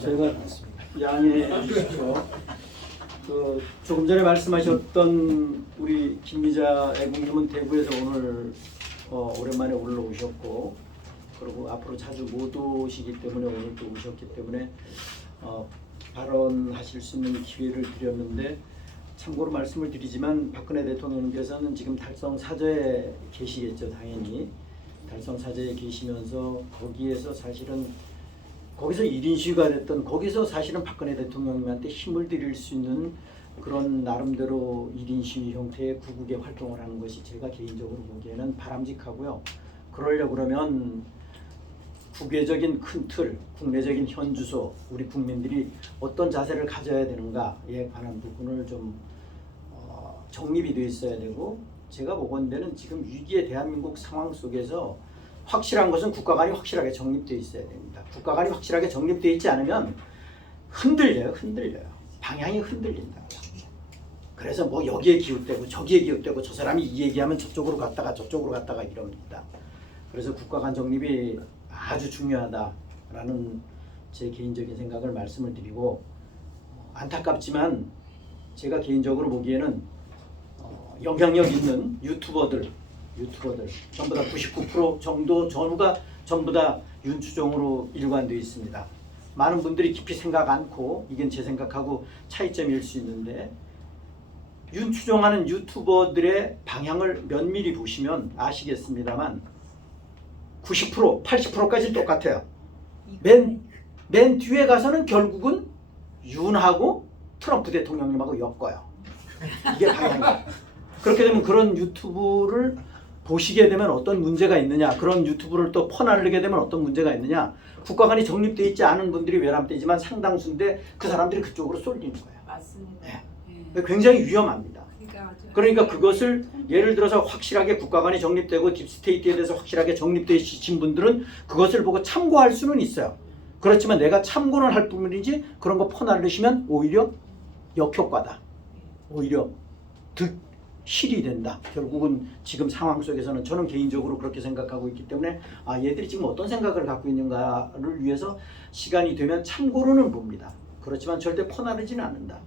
제가 양해해 주십시오. 조금 전에 말씀하셨던 우리 김미자 애국님은 대구에서 오늘 오랜만에 올라오셨고, 그리고 앞으로 자주 못 오시기 때문에 오늘 또 오셨기 때문에 발언하실 수 있는 기회를 드렸는데, 참고로 말씀을 드리지만 박근혜 대통령께서는 지금 달성 사저에 계시겠죠. 당연히 달성 사저에 계시면서 거기에서 사실은 거기서 1인 시위가 됐던, 거기서 사실은 박근혜 대통령님한테 힘을 드릴 수 있는 그런 나름대로 1인 시위 형태의 구국의 활동을 하는 것이 제가 개인적으로 보기에는 바람직하고요. 그러려고 그러면 국외적인 큰 틀, 국내적인 현주소, 우리 국민들이 어떤 자세를 가져야 되는가에 관한 부분을 좀 정립이 되어 있어야 되고, 제가 보건대는 지금 위기의 대한민국 상황 속에서 확실한 것은 국가 간이 확실하게 정립되어 있어야 됩니다. 국가 간이 확실하게 정립되어 있지 않으면 흔들려요. 방향이 흔들린다. 그래서 뭐 여기에 기웃대고 저기에 기웃대고 저 사람이 이 얘기하면 저쪽으로 갔다가 저쪽으로 갔다가 이럽니다. 그래서 국가 간 정립이 아주 중요하다라는 제 개인적인 생각을 말씀을 드리고, 안타깝지만 제가 개인적으로 보기에는 영향력 있는 유튜버들 전부 다 99% 정도 전후가 전부 다 윤추종으로 일관되어 있습니다. 많은 분들이 깊이 생각 않고, 이건 제 생각하고 차이점일 수 있는데, 윤추종하는 유튜버들의 방향을 면밀히 보시면 아시겠습니다만 90%, 80%까지 똑같아요. 맨 뒤에 가서는 결국은 윤하고 트럼프 대통령님하고 엮어요. 이게 방향이에요. 그렇게 되면 그런 유튜브를 보시게 되면 어떤 문제가 있느냐, 그런 유튜브를 또 퍼나르게 되면 어떤 문제가 있느냐, 국가 간이 정립되어 있지 않은 분들이 외람되지만 상당수인데 그 사람들이 그쪽으로 쏠리는 거예요. 맞습니다. 네. 굉장히 위험합니다. 그러니까 그것을 예를 들어서 확실하게 국가 간이 정립되고 딥스테이트에 대해서 확실하게 정립되신 분들은 그것을 보고 참고할 수는 있어요. 그렇지만 내가 참고는 할 뿐이지 그런 거 퍼나르시면 오히려 역효과다. 오히려 득실이 된다. 결국은 지금 상황 속에서는 저는 개인적으로 그렇게 생각하고 있기 때문에 얘들이 지금 어떤 생각을 갖고 있는가를 위해서 시간이 되면 참고로는 봅니다. 그렇지만 절대 퍼나르지는 않는다.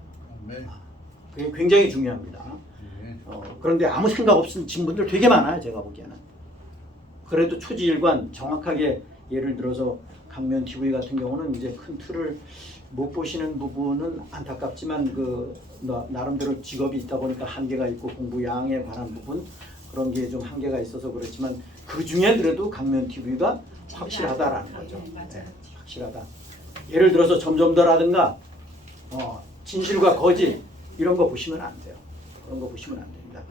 그게 굉장히 중요합니다. 그런데 아무 생각 없으신 분들 되게 많아요. 제가 보기에는. 그래도 초지일관 정확하게, 예를 들어서 강면TV 같은 경우는 이제 큰 틀을 못 보시는 부분은 안타깝지만 나름대로 직업이 있다 보니까 한계가 있고 공부 양에 관한 부분 그런 게 좀 한계가 있어서 그렇지만 그 중에 그래도 강면TV가 확실하다라는 거죠. 네, 확실하다. 예를 들어서 점점 더라든가 진실과 거짓 이런 거 보시면 안 돼요. 그런 거 보시면 안 됩니다.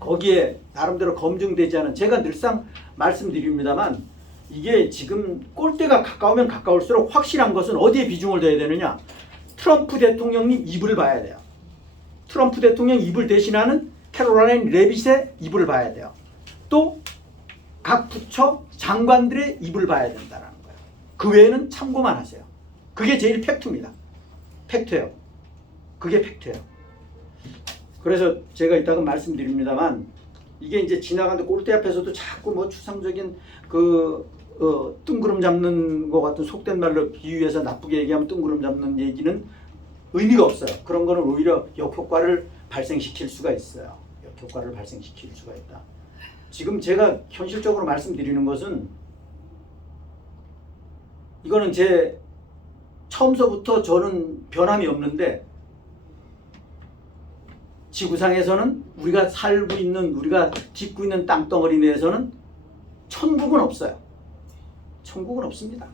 거기에 나름대로 검증되지 않은, 제가 늘상 말씀드립니다만 이게 지금 꼴대가 가까우면 가까울수록 확실한 것은 어디에 비중을 둬야 되느냐, 트럼프 대통령님 이불을 봐야 돼요. 트럼프 대통령 이불 대신하는 캐롤라인 레빗의 이불을 봐야 돼요. 또 각 부처 장관들의 이불을 봐야 된다는 거예요. 그 외에는 참고만 하세요. 그게 제일 팩트입니다. 팩트예요. 그게 팩트예요. 그래서 제가 이따가 말씀드립니다만 이게 이제 지나가는데 꼴대 앞에서도 자꾸 뭐 추상적인 뜬구름 잡는 것 같은, 속된 말로 비유해서 나쁘게 얘기하면 뜬구름 잡는 얘기는 의미가 없어요. 그런 거는 오히려 역효과를 발생시킬 수가 있어요. 역효과를 발생시킬 수가 있다. 지금 제가 현실적으로 말씀드리는 것은, 이거는 제 처음서부터 저는 변함이 없는데, 지구상에서는 우리가 살고 있는, 우리가 딛고 있는 땅덩어리 내에서는 천국은 없어요. 천국은 없습니다.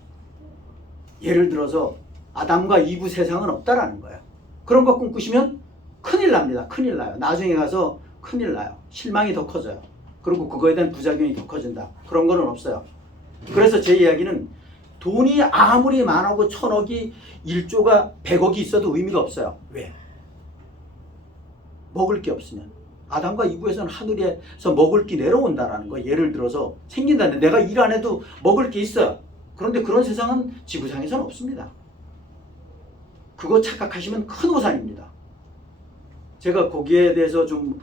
예를 들어서 아담과 이브 세상은 없다라는 거예요. 그런 거 꿈꾸시면 큰일 납니다. 큰일 나요. 나중에 가서 큰일 나요. 실망이 더 커져요. 그리고 그거에 대한 부작용이 더 커진다. 그런 거는 없어요. 그래서 제 이야기는 돈이 아무리 만억고 천억이 1조가 100억이 있어도 의미가 없어요. 왜? 먹을 게 없으면. 아담과 이브에서는 하늘에서 먹을 게 내려온다라는 거. 예를 들어서 생긴다는데 내가 일 안 해도 먹을 게 있어요. 그런데 그런 세상은 지구상에서는 없습니다. 그거 착각하시면 큰 오산입니다. 제가 거기에 대해서 좀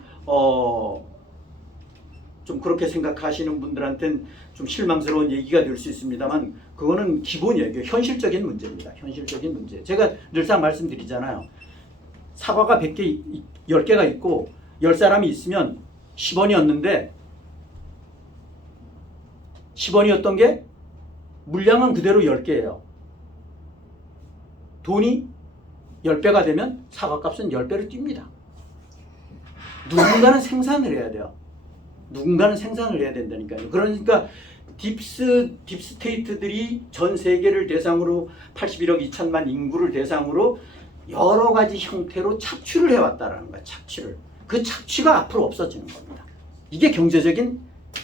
좀 그렇게 생각하시는 분들한테는 좀 실망스러운 얘기가 될 수 있습니다만 그거는 기본이에요. 현실적인 문제입니다. 현실적인 문제. 제가 늘상 말씀드리잖아요. 사과가 100개, 10개가 있고 10사람이 있으면 10원이었는데 10원이었던 게 물량은 그대로 10개예요. 돈이 10배가 되면 사과값은 10배로 뜁니다. 누군가는 생산을 해야 돼요. 누군가는 생산을 해야 된다니까요. 그러니까 딥스테이트들이 전 세계를 대상으로 81억 2천만 인구를 대상으로 여러 가지 형태로 착취를 해왔다라는 거예요. 착취를. 그 착취가 앞으로 없어지는 겁니다. 이게 경제적인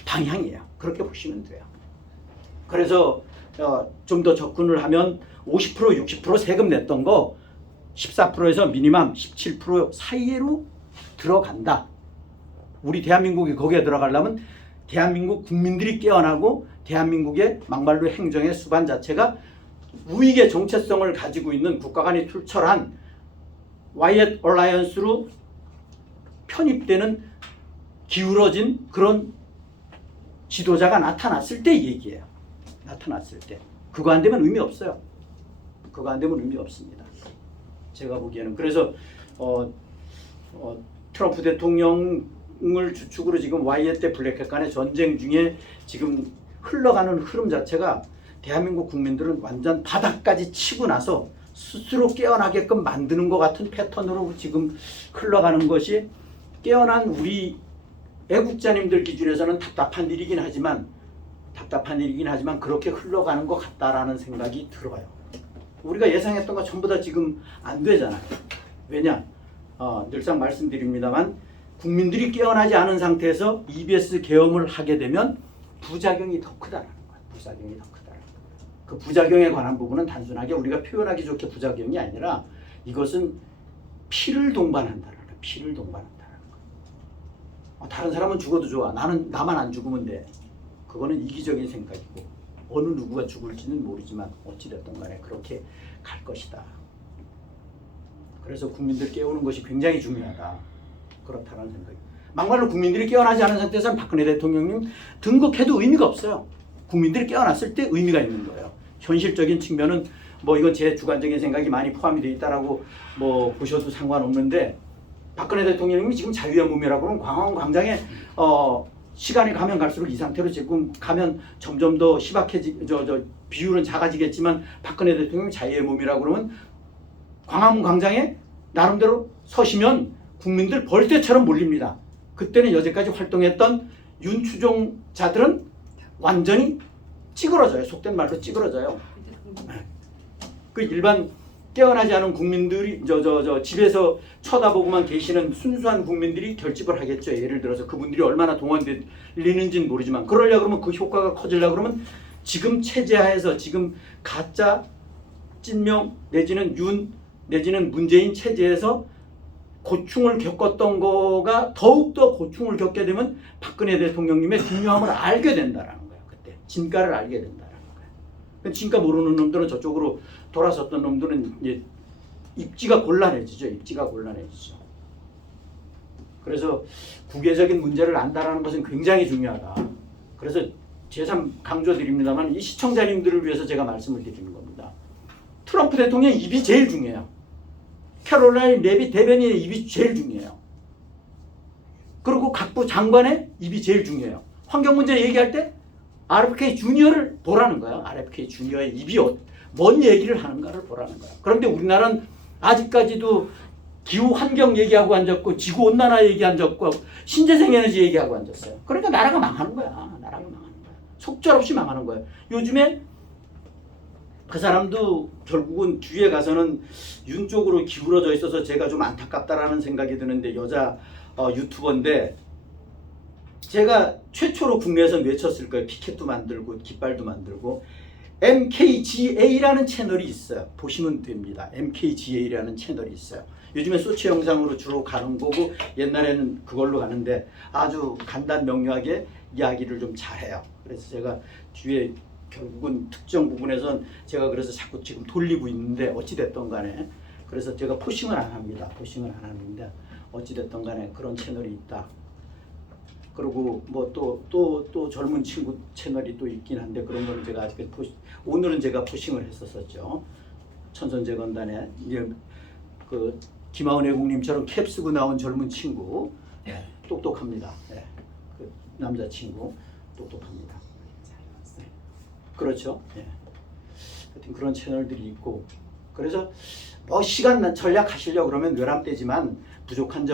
방향이에요. 그렇게 보시면 돼요. 그래서 좀 더 접근을 하면 50% 60% 세금 냈던 거 14%에서 미니멈 17% 사이로 들어간다. 우리 대한민국이 거기에 들어가려면 대한민국 국민들이 깨어나고 대한민국의 막말로 행정의 수반 자체가 우익의 정체성을 가지고 있는 국가 간이 출처한 와이엇 얼라이언스로 편입되는 기울어진 그런 지도자가 나타났을 때 얘기예요. 나타났을 때. 그거 안 되면 의미 없어요. 그거 안 되면 의미 없습니다. 제가 보기에는. 그래서 트럼프 대통령을 주축으로 지금 와이엇 대 블랙햇 간의 전쟁 중에 지금 흘러가는 흐름 자체가 대한민국 국민들은 완전 바닥까지 치고 나서 스스로 깨어나게끔 만드는 것 같은 패턴으로 지금 흘러가는 것이 깨어난 우리 애국자님들 기준에서는 답답한 일이긴 하지만 그렇게 흘러가는 것 같다라는 생각이 들어요. 우리가 예상했던 거 전부 다 지금 안 되잖아요. 왜냐? 늘상 말씀드립니다만 국민들이 깨어나지 않은 상태에서 EBS 계엄을 하게 되면 부작용이 더 크다라는 거예요. 부작용이 더 크다라는 거예요. 그 부작용에 관한 부분은 단순하게 우리가 표현하기 좋게 부작용이 아니라 이것은 피를 동반한다라는 거예요. 피를 동반한다라는 거예요. 다른 사람은 죽어도 좋아. 나만 안 죽으면 돼. 그거는 이기적인 생각이고 어느 누구가 죽을지는 모르지만 어찌됐든 간에 그렇게 갈 것이다. 그래서 국민들 깨우는 것이 굉장히 중요하다. 그렇다는 생각이. 막말로 국민들이 깨어나지 않은 상태에서는 박근혜 대통령님 등극해도 의미가 없어요. 국민들이 깨어났을 때 의미가 있는 거예요. 현실적인 측면은 뭐 이건 제 주관적인 생각이 많이 포함이 되어 있다라고 뭐 보셔도 상관없는데 박근혜 대통령님이 지금 자유의 몸이라고 하면 광화문 광장에 시간이 가면 갈수록 이 상태로 지금 가면 점점 더 비율은 작아지겠지만 박근혜 대통령이 자유의 몸이라고 그러면 광화문 광장에 나름대로 서시면 국민들 벌떼처럼 몰립니다. 그때는 여태까지 활동했던 윤추종자들은 완전히 찌그러져요. 속된 말로 찌그러져요. 그 일반 깨어나지 않은 국민들이 집에서 쳐다보고만 계시는 순수한 국민들이 결집을 하겠죠. 예를 들어서 그분들이 얼마나 동원되는지는 모르지만 그러려고 그러면 그 효과가 커지려고 그러면 지금 체제하에서 지금 가짜 찐명 내지는 내지는 문재인 체제에서 고충을 겪었던 거가 더욱더 고충을 겪게 되면 박근혜 대통령님의 중요함을 알게 된다라는 거예요. 그때 진가를 알게 된다라는 거예요. 진가 모르는 놈들은 저쪽으로 돌아섰던 놈들은 이제 입지가 곤란해지죠. 그래서 국외적인 문제를 안다라는 것은 굉장히 중요하다. 그래서 제3 강조드립니다만 이 시청자님들을 위해서 제가 말씀을 드리는 겁니다. 트럼프 대통령 입이 제일 중요해요. 캐롤라인 레빗 대변인의 입이 제일 중요해요. 그리고 각부 장관의 입이 제일 중요해요. 환경 문제 얘기할 때 RFK 주니어를 보라는 거예요. RFK 주니어의 입이 뭔 얘기를 하는가를 보라는 거예요. 그런데 우리나라는 아직까지도 기후 환경 얘기하고 앉았고 지구 온난화 얘기 앉았고 신재생 에너지 얘기하고 앉았어요. 그러니까 나라가 망하는 거야. 속절없이 망하는 거예요. 요즘에 그 사람도 결국은 뒤에 가서는 윤 쪽으로 기울어져 있어서 제가 좀 안타깝다라는 생각이 드는데 여자 유튜버인데 제가 최초로 국내에서 외쳤을 거예요. 피켓도 만들고 깃발도 만들고 MKGA라는 채널이 있어요. 보시면 됩니다. MKGA라는 채널이 있어요. 요즘에 소치 영상으로 주로 가는 거고 옛날에는 그걸로 가는데 아주 간단 명료하게 이야기를 좀 잘해요. 그래서 제가 뒤에 결국은 특정 부분에선 제가 그래서 자꾸 지금 돌리고 있는데 어찌됐든 간에 그래서 제가 포싱을 안 합니다. 포싱을 안 하는데 어찌됐든 간에 그런 채널이 있다. 그리고 뭐 또 젊은 친구 채널이 또 있긴 한데 그런 거는 제가 아직 오늘은 제가 포싱을 했었었죠. 천선재건단에 이제 그 김하은 애국님처럼 캡 쓰고 나온 젊은 친구, 예, 똑똑합니다. 예, 그 남자친구 똑똑합니다. 네. 그렇죠. 예. 하여튼 그런 채널들이 있고, 그래서 뭐 시간 전략하시려고 그러면 외람되지만 부족한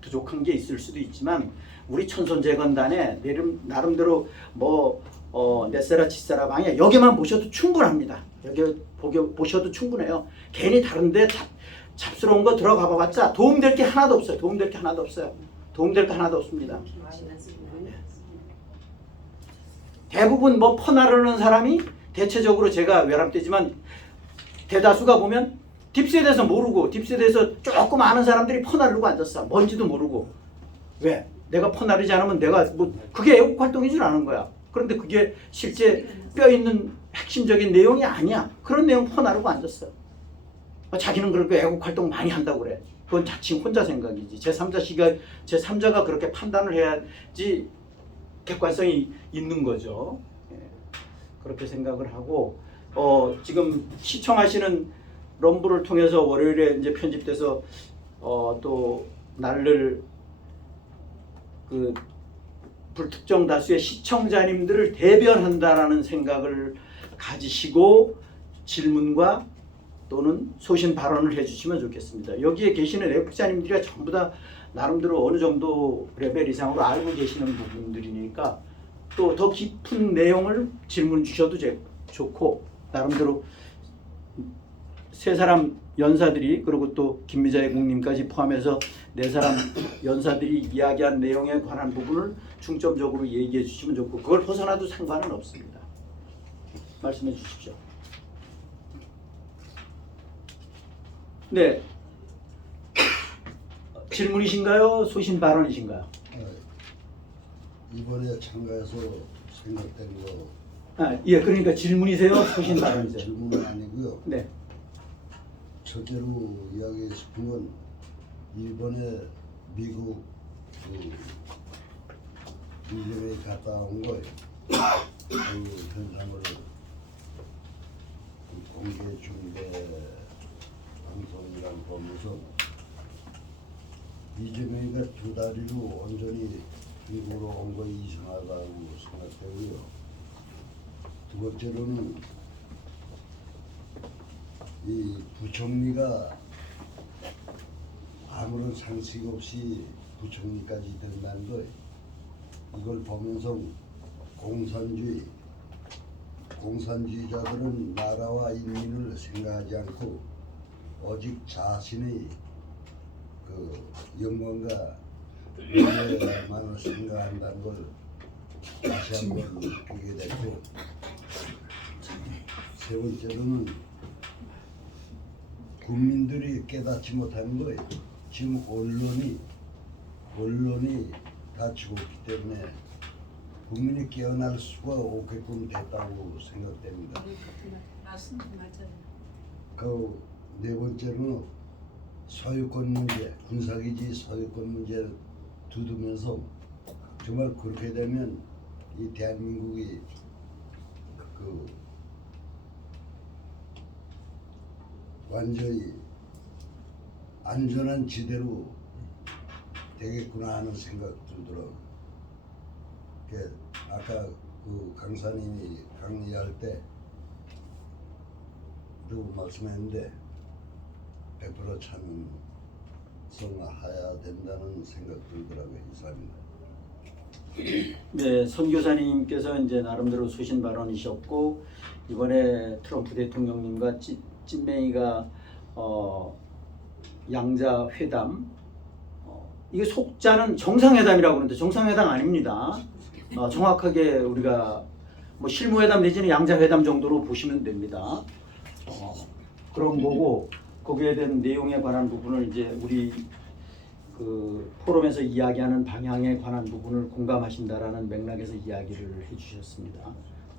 부족한 게 있을 수도 있지만 우리 천선재건단에 나름대로 뭐 넷세라 치세라 방에 여기만 보셔도 충분합니다. 여기 보셔도 충분해요. 괜히 다른데 잡스러운 거 들어가 봐봤자 도움될 게 하나도 없어요. 도움될 게 하나도 없어요. 도움될 게 하나도 없습니다. 대부분 뭐 퍼나르는 사람이 대체적으로 제가 외람되지만 대다수가 보면 딥스에 대해서 모르고 딥스에 대해서 조금 아는 사람들이 퍼나르고 앉았어. 뭔지도 모르고. 왜? 내가 퍼나르지 않으면 내가 뭐 그게 애국 활동인 줄 아는 거야. 그런데 그게 실제 뼈 있는 핵심적인 내용이 아니야. 그런 내용 퍼나르고 앉았어. 자기는 그렇게 애국 활동 많이 한다고 그래. 그건 자칭 혼자 생각이지. 제3자가 그렇게 판단을 해야지 객관성이 있는 거죠. 예. 그렇게 생각을 하고 지금 시청하시는 럼블을 통해서 월요일에 이제 편집돼서 또 나를 그 불특정 다수의 시청자님들을 대변한다라는 생각을 가지시고 질문과 또는 소신 발언을 해주시면 좋겠습니다. 여기에 계시는 애국자님들이 전부 다 나름대로 어느 정도 레벨 이상으로 알고 계시는 부분들이니까 또 더 깊은 내용을 질문 주셔도 좋고, 나름대로 세 사람 연사들이 그리고 또 김미자 애국님까지 포함해서 네 사람 연사들이 이야기한 내용에 관한 부분을 중점적으로 얘기해 주시면 좋고, 그걸 벗어나도 상관은 없습니다. 말씀해 주십시오. 네. 질문이신가요? 소신 발언이신가요? 이번에 참가해서 생각된 거. 예, 그러니까 질문이세요? 소신 발언이세요? 질문은 아니고요. 네. 첫째로 이야기하고 싶은 건 이번에 미국 밀레에 갔다 온 거예요. 그 현상을 공개 중계 방송이랑 보면서 이재명이가 두 다리로 온전히 미국으로 온 거 이상하다고 생각되고요. 두 번째로는 이 부총리가 아무런 상식 없이 부총리까지 된다는 거예요. 이걸 보면서 공산주의자들은 나라와 인민을 생각하지 않고 오직 자신의 그 영광과 명예만을 생각한다는 걸 다시 한번 느끼게 됐고, 세 번째로는 국민들이 깨닫지 못하는 거예요. 지금 언론이 다 죽었기 때문에 국민이 깨어날 수가 없게끔 됐다고 생각됩니다. 맞습니다. 맞아요. 그 네 번째로는 소유권 문제, 군사기지 소유권 문제를 두두면서 정말 그렇게 되면 이 대한민국이 그 완전히 안전한 지대로 되겠구나 하는 생각 들더라고요. 아까 그 강사님이 강의할 때 또 말씀했는데 100% 찬성해야 된다는 생각 들더라고요. 이상입니다. 네, 선교사님께서 이제 나름대로 소신 발언이셨고, 이번에 트럼프 대통령님과 찐맹이가 양자 회담, 이게 속자는 정상회담이라고 그러는데 정상회담 아닙니다. 정확하게 우리가 뭐 실무회담 내지는 양자회담 정도로 보시면 됩니다. 그런 거고, 거기에 대한 내용에 관한 부분을 이제 우리 그 포럼에서 이야기하는 방향에 관한 부분을 공감하신다라는 맥락에서 이야기를 해주셨습니다.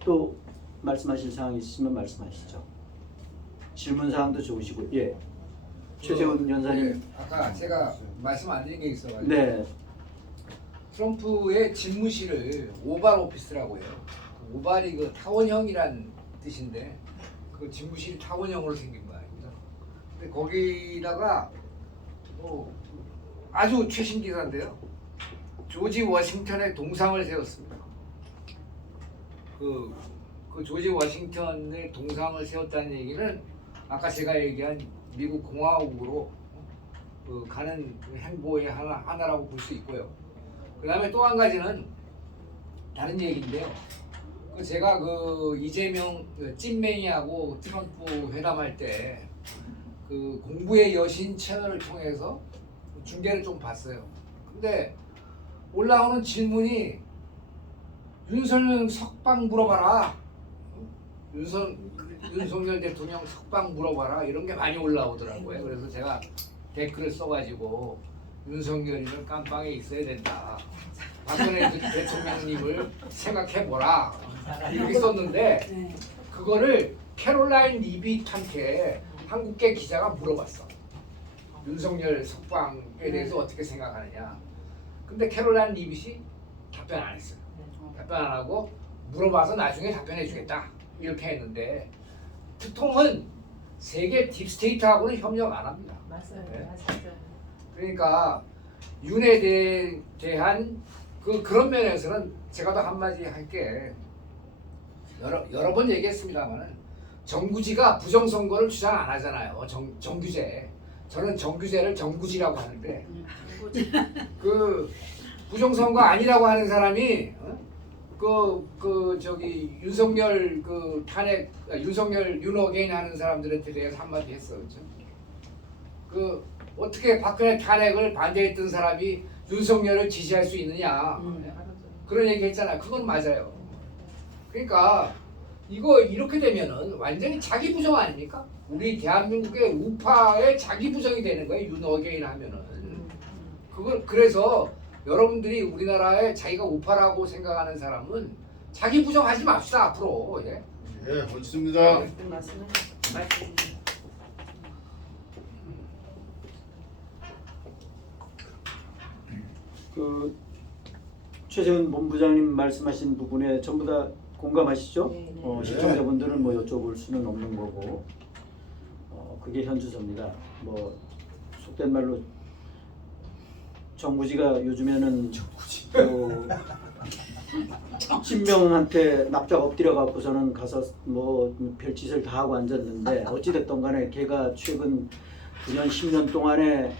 또 말씀하실 사항 있으시면 말씀하시죠. 질문 사항도 좋으시고, 예, 최세훈 연사님. 아까 제가 말씀 안 드린 게 있어가지고. 네. 트럼프의 집무실을 오발 오피스라고 해요. 그 오발이 그 타원형이란 뜻인데 그 집무실이 타원형으로 생긴 거 아닙니다. 근데 거기다가 아주 최신 기사인데요. 조지 워싱턴의 동상을 세웠습니다. 그 조지 워싱턴의 동상을 세웠다는 얘기는 아까 제가 얘기한 미국 공화국으로 가는 행보의 하나라고 볼 수 있고요. 그 다음에 또 한 가지는 다른 얘기인데요. 제가 이재명 찐맹이하고 트럼프 회담할 때 그 공부의 여신 채널을 통해서 중계를 좀 봤어요. 근데 올라오는 질문이 윤석열 석방 물어봐라. 윤석열 대통령 석방 물어봐라. 이런 게 많이 올라오더라고요. 그래서 제가 댓글을 써가지고 윤석열이는 깜빵에 있어야 된다. 박근혜 대통령님을 생각해보라. 이렇게 썼는데 그거를 캐롤라인 리빗한테 한국계 기자가 물어봤어. 윤석열 석방에 대해서 어떻게 생각하느냐. 근데 캐롤라인 리빗이 답변 안 했어요. 답변 안 하고 물어봐서 나중에 답변해 주겠다. 이렇게 했는데 특통은 세계 딥스테이트하고는 협력 안 합니다. 맞아요. 네. 맞아요. 그러니까 윤에 대한 그런 면에서는 제가 더 한마디 할게. 여러 번 얘기했습니다만은 정구지가 부정선거를 주장 안 하잖아요. 정규제. 저는 정규제를 정구지라고 하는데 그 부정선거 아니라고 하는 사람이 윤석열 탄핵 윤석열 윤어게인 하는 사람들한테 대해서 한마디 했어. 그렇죠? 어떻게 박근혜 탄핵을 반대했던 사람이 윤석열을 지지할 수 있느냐. 그런 얘기 했잖아요. 그건 맞아요. 그러니까 이거 이렇게 되면은 완전히 자기 부정 아닙니까? 우리 대한민국의 우파의 자기 부정이 되는 거예요. 윤어게인 하면은. 그래서 여러분들이 우리나라에 자기가 우파라고 생각하는 사람은 자기 부정하지 맙시다 앞으로. 예. 예, 옳습니다. 말씀은 최재훈 본부장님 말씀하신 부분에 전부 다 공감하시죠? 네, 네. 시청자분들은 뭐 여쭤볼 수는 없는 거고 그게 현주소입니다. 속된 말로 정부지가 요즘에는 친명한테 납작 엎드려 갖고서는 가서 별짓을 다 하고 앉았는데 어찌됐든 간에 걔가 최근 9년 10년 동안에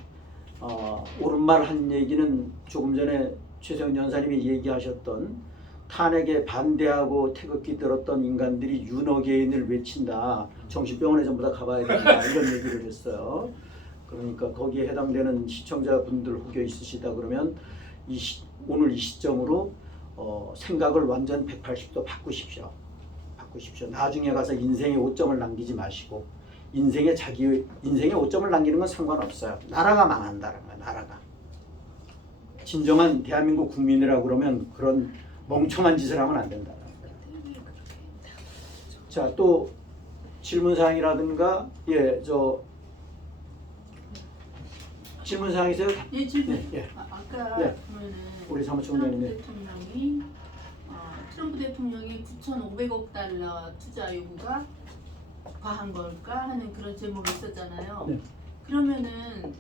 옳은 말 한 얘기는 조금 전에 최세훈 연사님이 얘기하셨던 탄핵에 반대하고 태극기 들었던 인간들이 윤어게인을 외친다. 정신병원에 전부 다 가봐야 된다. 이런 얘기를 했어요. 그러니까 거기에 해당되는 시청자분들 혹여 있으시다 그러면 오늘 이 시점으로 생각을 완전 180도 바꾸십시오. 나중에 가서 인생의 오점을 남기지 마시고 인생의 5점을 남기는 건 상관없어요. 나라가 망한다는 거야. 나라가. 진정한 대한민국 국민이라고 그러면 그런 멍청한 짓을 하면 안 된다. 자, 또 질문사항이라든가 질문사항 있어요? 예, 질문. 예. 아까 네. 보면은 우리 사무총장님. 트럼프 대통령이 9,500억 달러 투자 요구가 과한 걸까 하는 그런 제목이 있었잖아요. 네. 그러면은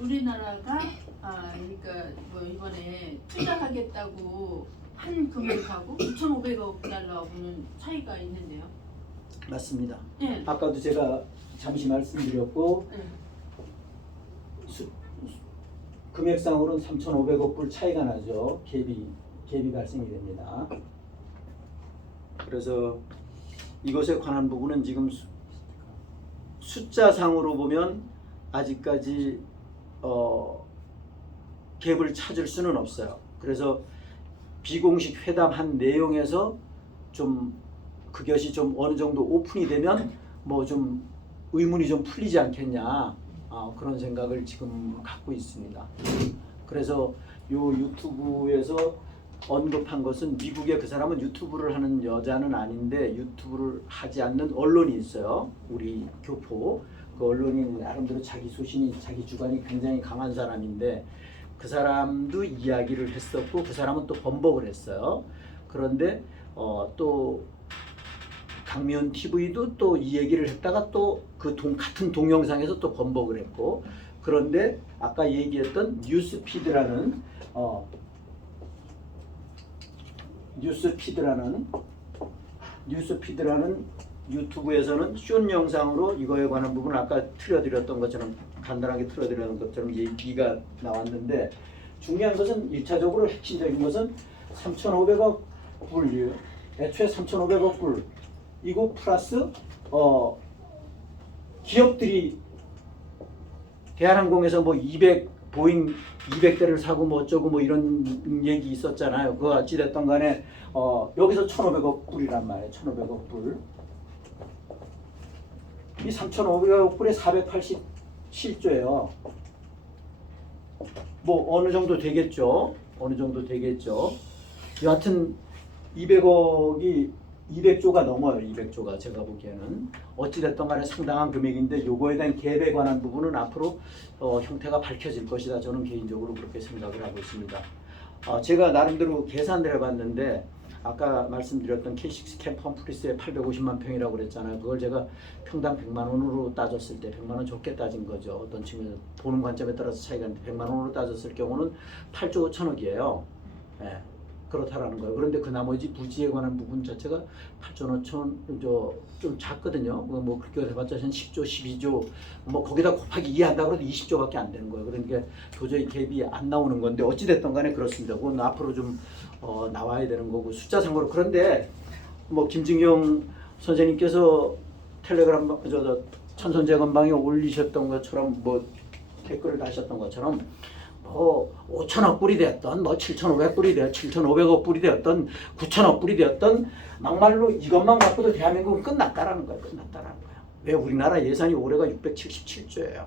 우리나라가 그러니까 이번에 투자하겠다고 한 금액하고 9,500억 달러하고는 차이가 있는데요. 맞습니다. 네. 아까도 제가 잠시 말씀드렸고 네. 금액상으로는 3,500억 불 차이가 나죠. 갭이 발생이 됩니다. 그래서 이것에 관한 부분은 지금 숫자상으로 보면 아직까지 갭을 찾을 수는 없어요. 그래서 비공식 회담한 내용에서 좀 그것이 좀 어느 정도 오픈이 되면 좀 의문이 좀 풀리지 않겠냐 그런 생각을 지금 갖고 있습니다. 그래서 요 유튜브에서 언급한 것은 미국의 그 사람은 유튜브를 하는 여자는 아닌데 유튜브를 하지 않는 언론이 있어요. 우리 교포. 그 언론이 나름대로 자기 소신이 자기 주관이 굉장히 강한 사람인데 그 사람도 이야기를 했었고 그 사람은 또 번복을 했어요. 그런데 또 강미연 TV도 또 이 얘기를 했다가 또 그 같은 동영상에서 또 번복을 했고, 그런데 아까 얘기했던 뉴스피드라는 유튜브에서는 숏 영상으로 이거에 관한 부분을 아까 틀어드렸던 것처럼 간단하게 틀어드렸던 것처럼 얘기가 나왔는데, 중요한 것은 1차적으로 핵심적인 것은 3,500억 불, 애초에 3,500억 불 이거 플러스 기업들이 대한항공에서 뭐 보잉 200대를 사고 뭐 어쩌고 뭐 이런 얘기 있었잖아요. 그거 어찌됐든 간에 여기서 1,500억 불이란 말이에요. 1,500억 불. 이 3,500억 불에 487조예요. 뭐 어느 정도 되겠죠. 여하튼 200조가 넘어요. 200조가 제가 보기에는. 어찌됐든 간에 상당한 금액인데 요거에 대한 갭에 관한 부분은 앞으로 형태가 밝혀질 것이다. 저는 개인적으로 그렇게 생각을 하고 있습니다. 제가 나름대로 계산을 해봤는데 아까 말씀드렸던 K6 캠프 험프리스의 850만 평이라고 그랬잖아요. 그걸 제가 평당 100만 원으로 따졌을 때 100만 원 적게 따진 거죠. 어떤 측면에서 보는 관점에 따라서 차이가 있는데 100만 원으로 따졌을 경우는 8조 5천억이에요. 예. 그렇다라는 거예요. 그런데 그 나머지 부지에 관한 부분 자체가 8조 5천 좀 작거든요. 뭐 그렇게 해봤자 한 10조, 12조 뭐 거기다 곱하기 2 한다고 해도 20조밖에 안 되는 거예요. 그러니까 도저히 갭이 안 나오는 건데 어찌 됐든 간에 그렇습니다. 그건 앞으로 좀 나와야 되는 거고 숫자상으로. 그런데 뭐 김진경 선생님께서 텔레그램 천선재건방에 올리셨던 것처럼 뭐 댓글을 다셨던 것처럼 5천억 불이 되었던 7,500 불이 되었던 7,500억 불이 되었던 9천억 불이 되었던 막말로 이것만 갖고도 대한민국은 끝났다라는 거예요. 왜? 우리나라 예산이 올해가 677조예요.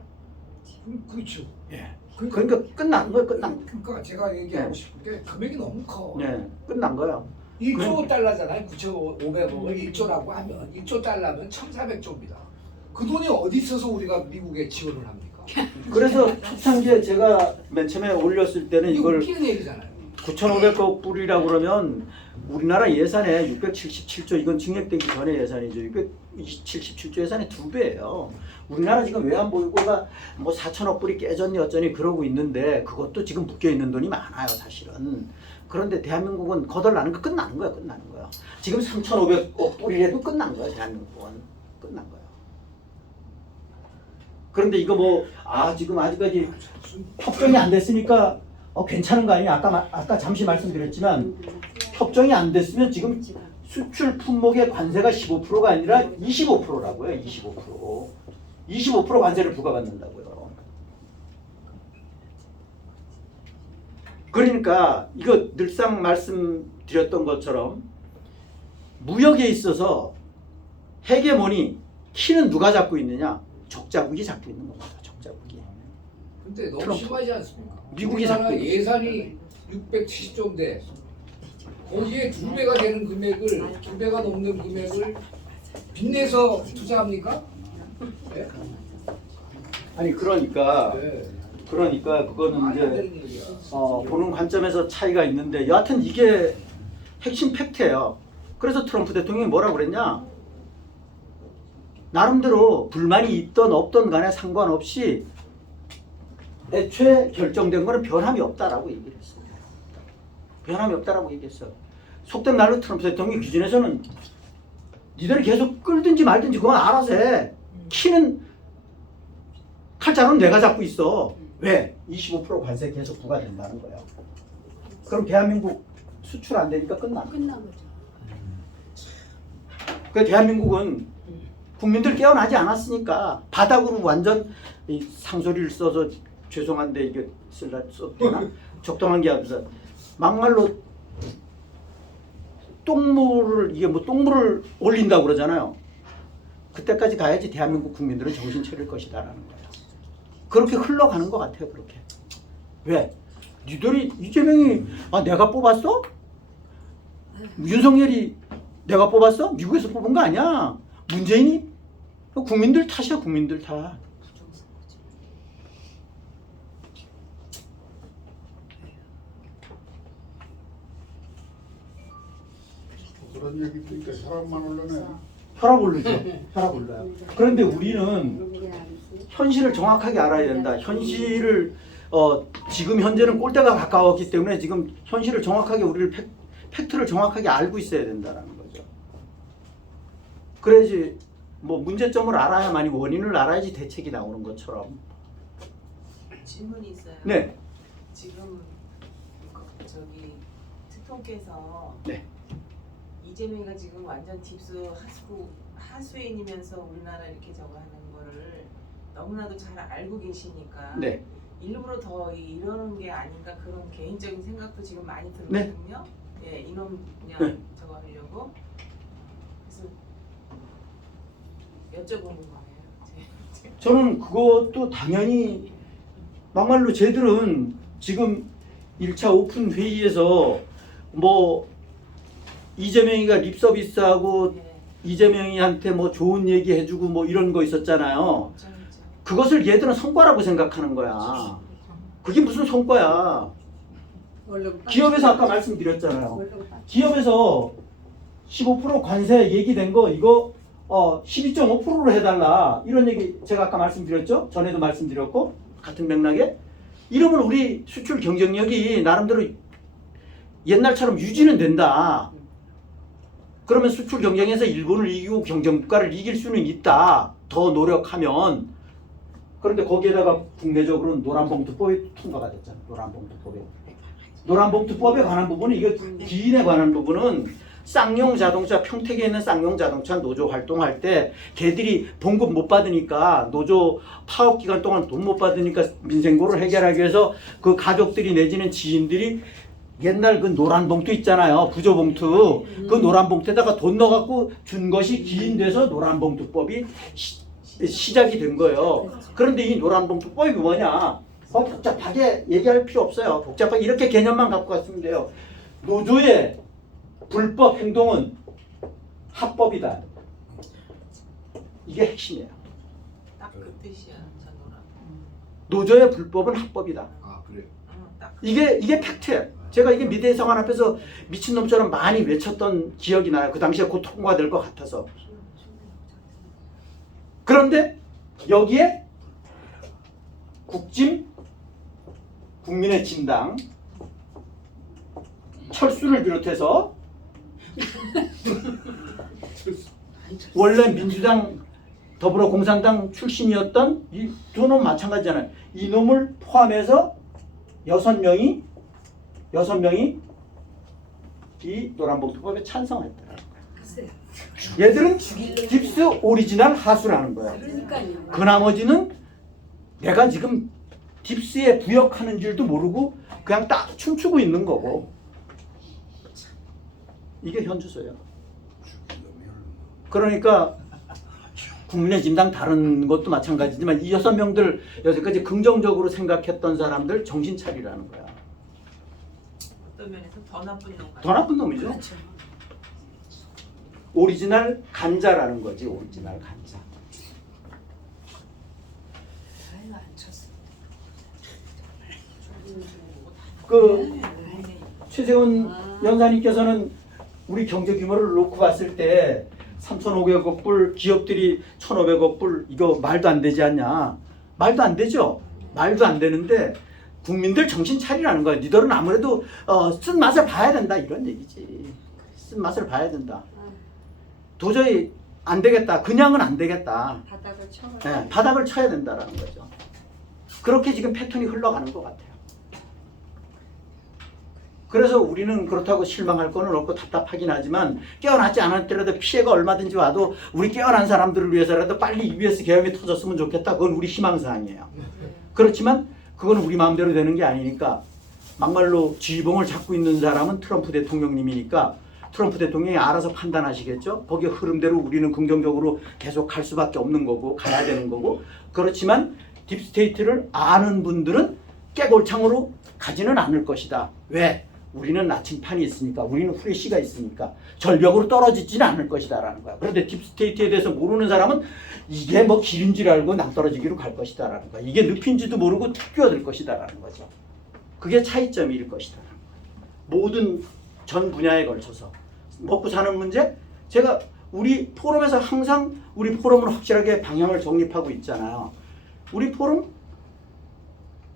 그렇죠. 예. 그러니까 끝난 거예요. 그러니까 제가 얘기하고 네. 싶은 게 금액이 너무 커. 네, 끝난 거예요. 1조 달러잖아요. 9,500억을 1조라고 하면 1조 달러면 1,400조입니다. 그 돈이 어디 있어서 우리가 미국에 지원을 합니까? 그래서 초창기에 제가 맨 처음에 올렸을 때는 이거 이걸 웃기는 얘기잖아요. 9,500억 불이라고 그러면 우리나라 예산에 677조, 이건 증액되기 전에 예산이죠. 677조 예산의 2배예요. 우리나라 지금 외환보유고가 뭐 4천억 불이 깨졌니 어쩌니 그러고 있는데 그것도 지금 묶여있는 돈이 많아요, 사실은. 그런데 대한민국은 거덜나는 거 끝나는 거예요. 지금 3,500억 불이라도 끝난 거예요, 대한민국은. 끝난 거예요. 그런데 이거 지금 아직까지 협정이 안 됐으니까 괜찮은 거 아니냐? 아까 잠시 말씀드렸지만 협정이 안 됐으면 지금 수출 품목의 관세가 15%가 아니라 25%라고요. 25% 관세를 부과받는다고요. 그러니까 이거 늘상 말씀드렸던 것처럼 무역에 있어서 헤게모니 키는 누가 잡고 있느냐? 적자국이 잡고 있는 겁니다. 적자국이. 근데 너무 트럼프. 심하지 않습니까? 미국이 우리나라 잡고 있는 예산이 670조인데 거기에 2배가 되는 금액을 2배가 넘는 금액을 빚내서 투자합니까? 네? 아니 그러니까 네. 그거는 말이 안 이제 되는 얘기야. 보는 관점에서 차이가 있는데 여하튼 이게 핵심 팩트예요. 그래서 트럼프 대통령이 뭐라고 그랬냐? 나름대로 불만이 있던 없던 간에 상관없이 애초에 결정된 거는 변함이 없다라고 얘기를 했어요. 변함이 없다라고 얘기했어요. 속된 말로 트럼프 대통령 기준에서는 니들이 계속 끌든지 말든지 그건 알아서 해. 키는 칼자루는 내가 잡고 있어. 왜? 25% 관세 계속 부과된다는 거예요. 그럼 대한민국 수출 안 되니까 끝난 거죠. 그 대한민국은 국민들 깨어나지 않았으니까 바닥으로 완전 이 상소리를 써서 죄송한데 이게 썼나? 적당한 게 아니라 막말로 똥물을 올린다고 그러잖아요. 그때까지 가야지 대한민국 국민들은 정신 차릴 것이다라는 거예요. 그렇게 흘러가는 것 같아요. 그렇게. 왜? 니들이 이재명이 내가 뽑았어? 윤석열이 내가 뽑았어? 미국에서 뽑은 거 아니야. 문재인이 국민들 탓이야. 국민들 탓. 그런 얘기 들으니까 혈압만 올라네. 혈압 오르죠. 혈압 올라요. 그런데 우리는 현실을 정확하게 알아야 된다. 현실을 지금 현재는 꼴대가 가까웠기 때문에 지금 현실을 정확하게 우리를 팩트를 정확하게 알고 있어야 된다라는 거죠. 그래야지 뭐 문제점을 알아야만이 원인을 알아야지 대책이 나오는 것처럼. 질문이 있어요. 네. 지금 저기 특통께서 네. 이재명이가 지금 완전 딥스 하수인이면서 우리나라 이렇게 저거 하는 거를 너무나도 잘 알고 계시니까 네. 일부러 더 이러는 게 아닌가 그런 개인적인 생각도 지금 많이 들거든요. 예, 이놈 그냥 네. 저거 하려고. 그래서 여쭤보는 거예요. 저는 그것도 당연히 막말로 쟤들은 지금 1차 오픈 회의에서 뭐 이재명이가 립서비스하고 예, 이재명이한테 뭐 좋은 얘기 해주고 뭐 이런 거 있었잖아요. 그렇죠. 그것을 얘들은 성과라고 생각하는 거야. 그게 무슨 성과야. 기업에서 아까 말씀드렸잖아요. 기업에서 15% 관세 얘기된 거 이거 12.5%로 해달라 이런 얘기 제가 아까 말씀드렸죠. 전에도 말씀드렸고 같은 맥락에 이러면 우리 수출 경쟁력이 나름대로 옛날처럼 유지는 된다. 그러면 수출 경쟁에서 일본을 이기고 경쟁국가를 이길 수는 있다. 더 노력하면. 그런데 거기에다가 국내적으로 노란봉투법이 통과가 됐잖아. 노란봉투법에 관한 부분은 이게 기인에 관한 부분은 쌍용 자동차 평택에 있는 쌍용 자동차 노조 활동할 때 걔들이 봉급 못 받으니까 노조 파업 기간 동안 돈 못 받으니까 민생고를 해결하기 위해서 그 가족들이 내지는 지인들이 옛날 그 노란 봉투 있잖아요. 부조 봉투. 그 노란 봉투에다가 돈 넣어갖고 준 것이 기인돼서 노란 봉투법이 시작이 된 거예요. 그런데 이 노란 봉투법이 뭐냐? 복잡하게 얘기할 필요 없어요. 복잡하게 이렇게 개념만 갖고 갔으면 돼요. 노조의 불법 행동은 합법이다. 이게 핵심이에요. 딱 그 뜻이야, 전노라. 노조의 불법은 합법이다. 아 그래요? 딱 이게 팩트예요. 제가 이게 미대의 성안 앞에서 미친놈처럼 많이 외쳤던 기억이 나요. 그 당시에 곧 통과될 것 같아서. 그런데 여기에 국짐, 국민의 진당, 철수를 비롯해서 원래 민주당, 더불어공산당 출신이었던 이 두 놈 마찬가지잖아요. 이 놈을 포함해서 6명이 이 노란봉투법에 찬성했더라고요. 얘들은 깁스 오리지널 하수라는 거야. 그 나머지는 내가 지금 딥스에 부역하는 줄도 모르고 그냥 딱 춤추고 있는 거고. 이게 현주소예요. 그러니까 국민의 진당 다른 것도 마찬가지지만 이 6명들 여태까지 긍정적으로 생각했던 사람들 정신 차리라는 거야. 어떤 면에서 더 나쁜 놈 같아. 더 나쁜 놈이죠. 오리지널 간자라는 거지. 오리지널 간자. 그 최세훈 연사님께서는 우리 경제 규모를 놓고 봤을 때 3,500억 불, 기업들이 1,500억 불 이거 말도 안 되지 않냐? 말도 안 되죠. 말도 안 되는데 국민들 정신 차리라는 거야. 니들은 아무래도 쓴 맛을 봐야 된다 이런 얘기지. 쓴 맛을 봐야 된다. 도저히 안 되겠다. 그냥은 안 되겠다. 바닥을 쳐야 된다라는 거죠. 그렇게 지금 패턴이 흘러가는 것 같아요. 그래서 우리는 그렇다고 실망할 거는 없고 답답하긴 하지만 깨어나지 않았더라도 피해가 얼마든지 와도 우리 깨어난 사람들을 위해서라도 빨리 EBS 계엄이 터졌으면 좋겠다. 그건 우리 희망사항이에요. 그렇지만 그건 우리 마음대로 되는 게 아니니까 막말로 지휘봉을 잡고 있는 사람은 트럼프 대통령님이니까 트럼프 대통령이 알아서 판단하시겠죠. 거기에 흐름대로 우리는 긍정적으로 계속 갈 수밖에 없는 거고 가야 되는 거고 그렇지만 딥스테이트를 아는 분들은 깨골창으로 가지는 않을 것이다. 왜? 우리는 나침판이 있으니까 우리는 후레쉬가 있으니까 절벽으로 떨어지지는 않을 것이다 라는 거야. 그런데 딥스테이트에 대해서 모르는 사람은 이게 뭐 길인 줄 알고 낭떠러지기로 갈 것이다 라는 거야. 이게 늪인지도 모르고 툭 끼어들 것이다 라는 거죠. 그게 차이점일 것이다 라는 거야. 모든 전 분야에 걸쳐서 먹고 사는 문제? 제가 우리 포럼에서 항상 우리 포럼은 확실하게 방향을 정립하고 있잖아요. 우리 포럼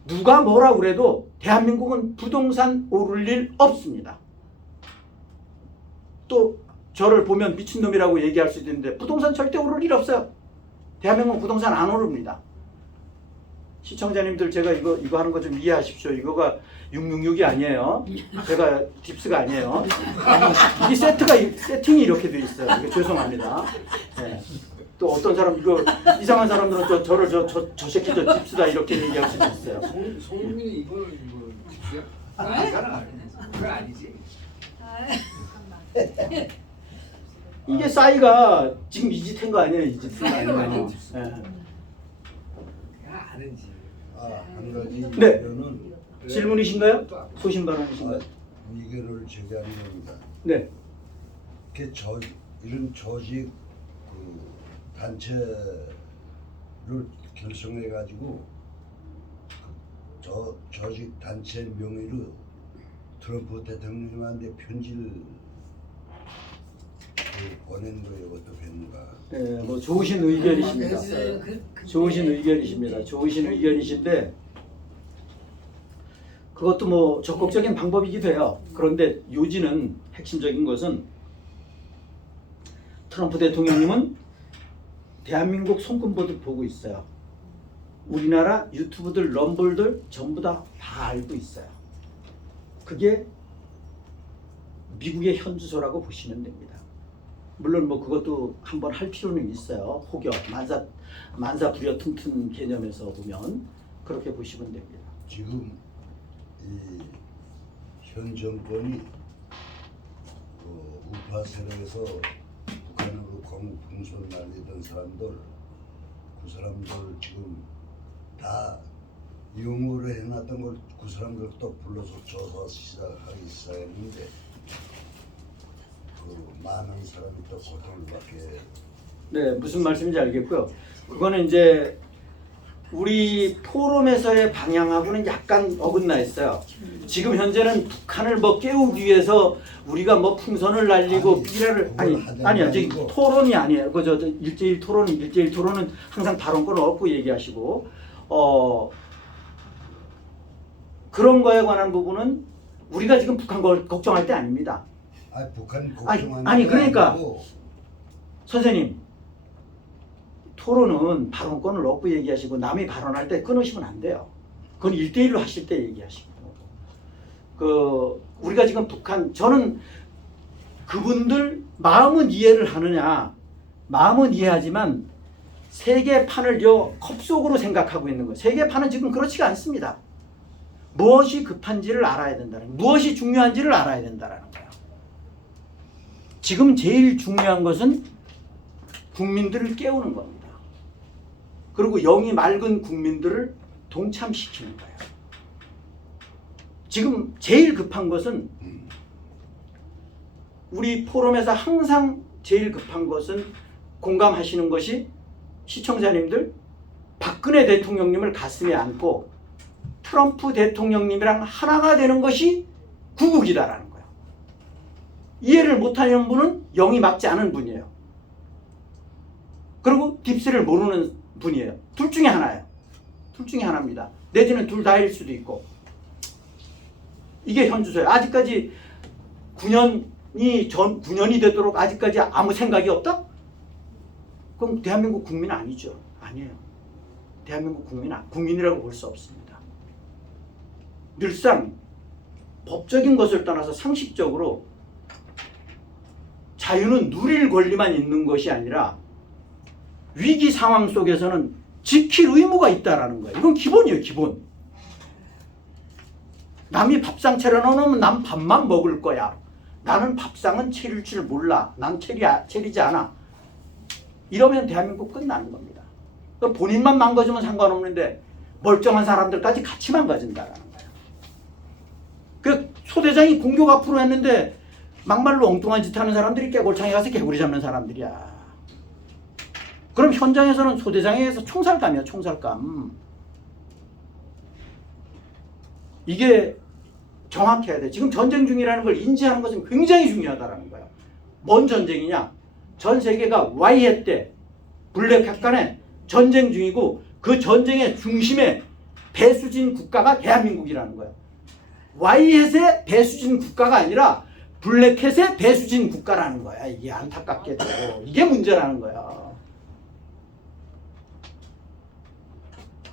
누가 뭐라 그래도 대한민국은 부동산 오를 일 없습니다. 또 저를 보면 미친놈이라고 얘기할 수도 있는데 부동산 절대 오를 일 없어요. 대한민국은 부동산 안 오릅니다. 시청자님들 제가 이거 하는 거 좀 이해하십시오. 이거가 666이 아니에요. 제가 딥스가 아니에요. 이 세팅이 이렇게 돼 있어요. 이거 죄송합니다. 네. 또 어떤 사람 이거 이상한 사람들은 저를 저 새끼 저 딥스다 이렇게 얘기할 수도 있어요. 송민이 이거 tips야? 아니잖아. 그건 아니지. 이게 싸이가 지금 이 짓 한 거 아니에요? 이 짓 싸이가 아니에요? 완전 딥스. 네. 그냥 아는지. 한 가지 네. 의견은 질문이신가요? 소신 발언이신가요? 의견을 제기하는 겁니다. 네. 이런 조직 그 단체를 결성해 가지고 저 조직 단체 명의로 트럼프 대통령한테 편지를 보낸 거예요. 어떻겠는가? 네, 뭐 좋으신 의견이십니다. 좋으신 의견이십니다. 좋으신 의견이신데 그것도 뭐 적극적인 방법이기도 해요. 그런데 요지는 핵심적인 것은 트럼프 대통령님은 대한민국 손금보듯 보고 있어요. 우리나라 유튜브들, 럼블들 전부 다 알고 있어요. 그게 미국의 현주소라고 보시면 됩니다. 물론 뭐 그것도 한번 할 필요는 있어요. 혹여 만사부려 틈틈 개념에서 보면 그렇게 보시면 됩니다. 지금 이 현 정권이 우파 세력에서 북한으로 공풍선 날리던 사람들 그 사람들 지금 다 용어로 해놨던 걸 그 사람들 또 불러서 조사 시작하기 시작했는데 그 많은 사람이 또 고통을 받게. 네, 무슨 말씀인지 알겠고요. 그거는 이제 우리 포럼에서의 방향하고는 약간 어긋나 있어요. 지금 현재는 북한을 뭐 깨우기 위해서 우리가 뭐 풍선을 날리고 미래를 아니야 지금 토론이 아니에요. 그저 일제일 토론은 항상 발언권을 얻고 얘기하시고 그런 거에 관한 부분은 우리가 지금 북한 걸 걱정할 때 아닙니다. 북한 걱정하는 아니 게 그러니까 아니고 선생님 토론은 발언권을 얻고 얘기하시고 남이 발언할 때 끊으시면 안 돼요. 그건 1대1로 하실 때 얘기하시고 우리가 지금 북한 저는 그분들 마음은 이해를 하느냐 마음은 이해하지만 세계판을 컵속으로 생각하고 있는 거예요. 세계판은 지금 그렇지가 않습니다. 무엇이 급한지를 알아야 된다는 무엇이 중요한지를 알아야 된다는 거예요. 지금 제일 중요한 것은 국민들을 깨우는 겁니다. 그리고 영이 맑은 국민들을 동참시키는 거예요. 지금 제일 급한 것은 우리 포럼에서 항상 제일 급한 것은 공감하시는 것이 시청자님들 박근혜 대통령님을 가슴에 안고 트럼프 대통령님이랑 하나가 되는 것이 구국이다라는 거예요. 이해를 못하는 분은 영이 맞지 않은 분이에요. 그리고 딥스를 모르는 분이에요. 둘 중에 하나예요. 둘 중에 하나입니다. 내지는 둘 다일 수도 있고. 이게 현주소예요. 아직까지 9년이 되도록 아직까지 아무 생각이 없다? 그럼 대한민국 국민 아니죠. 아니에요. 대한민국 국민이라고 볼 수 없습니다. 늘상 법적인 것을 떠나서 상식적으로 자유는 누릴 권리만 있는 것이 아니라 위기 상황 속에서는 지킬 의무가 있다라는 거예요. 이건 기본이에요, 기본. 남이 밥상 차려놓으면 난 밥만 먹을 거야. 나는 밥상은 차릴 줄 몰라. 난 차리지 않아. 이러면 대한민국 끝나는 겁니다. 본인만 망가지면 상관없는데 멀쩡한 사람들까지 같이 망가진다라는 거예요. 그 소대장이 공격 앞으로 했는데 막말로 엉뚱한 짓 하는 사람들이 깨골창에 가서 개구리 잡는 사람들이야. 그럼 현장에서는 소대장에서 총살감이야, 총살감. 이게 정확해야 돼. 지금 전쟁 중이라는 걸 인지하는 것은 굉장히 중요하다는 거예요. 뭔 전쟁이냐? 전 세계가 Y해 때 블랙 간에 전쟁 중이고 그 전쟁의 중심에 배수진 국가가 대한민국이라는 거야. Y햇의 배수진 국가가 아니라 블랙햇의 배수진 국가라는 거야. 이게 안타깝게도 이게 문제라는 거야.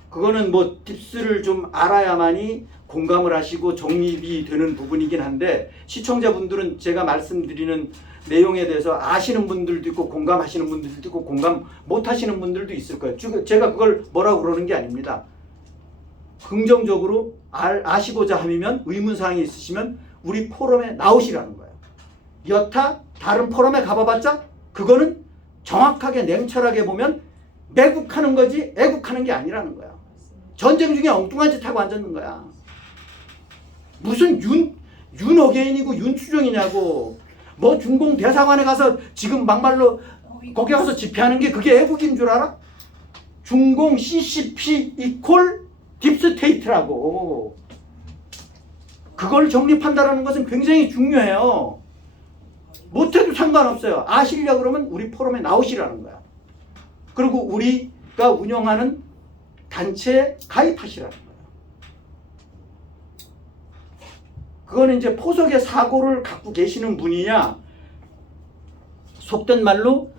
그거는 뭐 딥스를 좀 알아야만이 공감을 하시고 정립이 되는 부분이긴 한데 시청자분들은 제가 말씀드리는 내용에 대해서 아시는 분들도 있고 공감하시는 분들도 있고 공감 못하시는 분들도 있을 거예요. 제가 그걸 뭐라고 그러는 게 아닙니다. 긍정적으로 아시고자 하면 의문사항이 있으시면 우리 포럼에 나오시라는 거예요. 여타 다른 포럼에 가봐봤자 그거는 정확하게 냉철하게 보면 매국하는 거지 애국하는 게 아니라는 거야. 전쟁 중에 엉뚱한 짓 하고 앉았는 거야. 무슨 윤어게인이고 윤추정이냐고. 뭐 중공 대사관에 가서 지금 막말로 거기 가서 집회하는 게 그게 애국인 줄 알아? 중공 CCP 이퀄 딥스테이트라고. 그걸 정립한다는 것은 굉장히 중요해요. 못해도 상관없어요. 아시려고 그러면 우리 포럼에 나오시라는 거야. 그리고 우리가 운영하는 단체에 가입하시라는 거야. 그거는 이제 포석의 사고를 갖고 계시는 분이냐, 속된 말로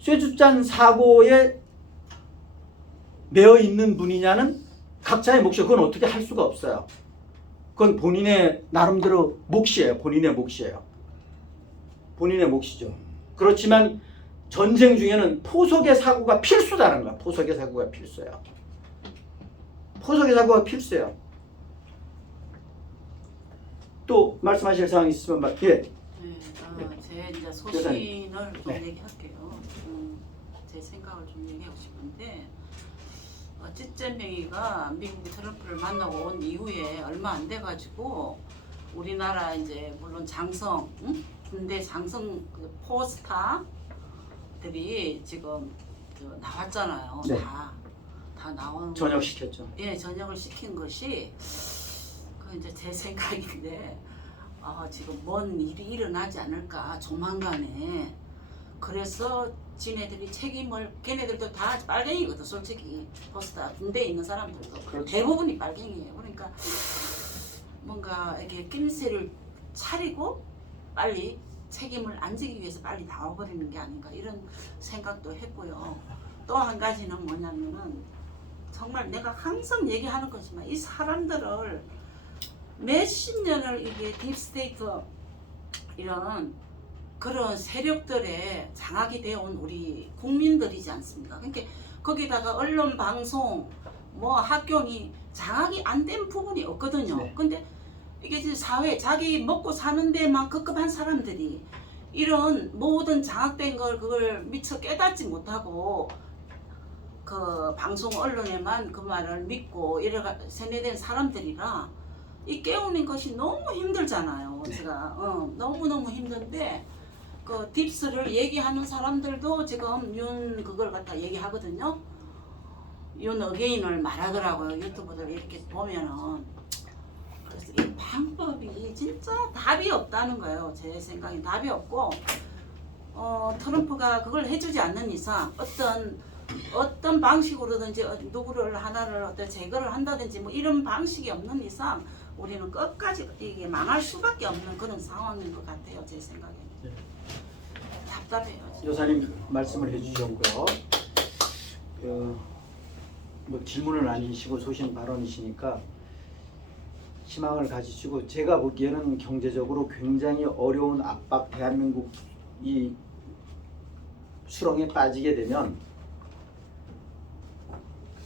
쇠주잔 사고에 매여 있는 분이냐는 각자의 몫이에요. 그건 어떻게 할 수가 없어요. 그건 본인의 나름대로 몫이에요. 본인의 몫이에요. 본인의 몫이죠. 그렇지만 전쟁 중에는 포석의 사고가 필수다는 거야. 포석의 사고가 필수예요. 포석의 사고가 필수예요. 또 말씀하실 사항 있으면 예. 네, 제 이제 소신을 좀 네. 얘기할게요. 제 생각을 좀 얘기하고 싶은데 찌잼뱅이가 미국의 트럼프를 만나고 온 이후에 얼마 안 돼가지고 우리나라 이제 물론 장성, 응? 군대 장성 그 포스타들이 지금 나왔잖아요. 네. 다 나온. 전역시켰죠. 예, 전역을 시킨 것이 그 이제 제 생각인데 지금 뭔 일이 일어나지 않을까 조만간에. 그래서 지네들이 책임을, 걔네들도 다 빨갱이거든 솔직히. 포스타 군대에 있는 사람들도 그렇죠. 대부분이 빨갱이에요. 그러니까 뭔가 이렇게 낌새를 차리고 빨리 책임을 안 지기 위해서 빨리 나와버리는 게 아닌가 이런 생각도 했고요. 또 한 가지는 뭐냐면은 정말 내가 항상 얘기하는 거지만 이 사람들을 몇십 년을 이게 딥스테이트 이런 그런 세력들의 장악이 되어온 우리 국민들이지 않습니까? 그러니까 거기다가 언론 방송 뭐 학교니 장악이 안 된 부분이 없거든요. 네. 근데 이게 지금 사회 자기 먹고 사는 데만 급급한 사람들이 이런 모든 장악된 걸 그걸 미처 깨닫지 못하고 그 방송 언론에만 그 말을 믿고 이래 세뇌된 사람들이라 이 깨우는 것이 너무 힘들잖아요. 네. 제가 너무너무 힘든데 그 딥스를 얘기하는 사람들도 지금 그걸 갖다 얘기하거든요. 윤 어게인을 말하더라고요. 유튜브들 이렇게 보면은. 그래서 이 방법이 진짜 답이 없다는 거예요. 제 생각에 답이 없고 트럼프가 그걸 해주지 않는 이상 어떤 방식으로든지 누구를 하나를 어떤 제거를 한다든지 뭐 이런 방식이 없는 이상 우리는 끝까지 이게 망할 수밖에 없는 그런 상황인 것 같아요. 제 생각에는. 네. 답답해요. 진짜. 여사님 말씀을 해주셨고요. 뭐 질문을 아니시고 소신 발언이시니까 희망을 가지시고 제가 보기에는 경제적으로 굉장히 어려운 압박 대한민국 이 수렁에 빠지게 되면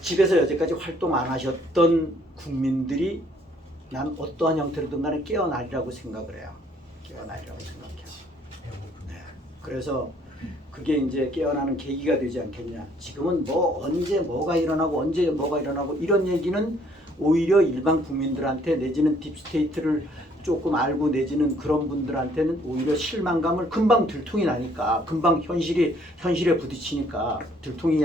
집에서 여태까지 활동 안 하셨던 국민들이 난 어떠한 형태로든 간에 깨어나리라고 생각을 해요. 깨어나리라고 생각해요. 네. 그래서 그게 이제 깨어나는 계기가 되지 않겠냐. 지금은 뭐 언제 뭐가 일어나고 언제 뭐가 일어나고 이런 얘기는 오히려 일반 국민들한테 내지는 딥스테이트를 조금 알고 내지는 그런 분들한테는 오히려 실망감을 금방 들통이 나니까 금방 현실에 부딪히니까 들통이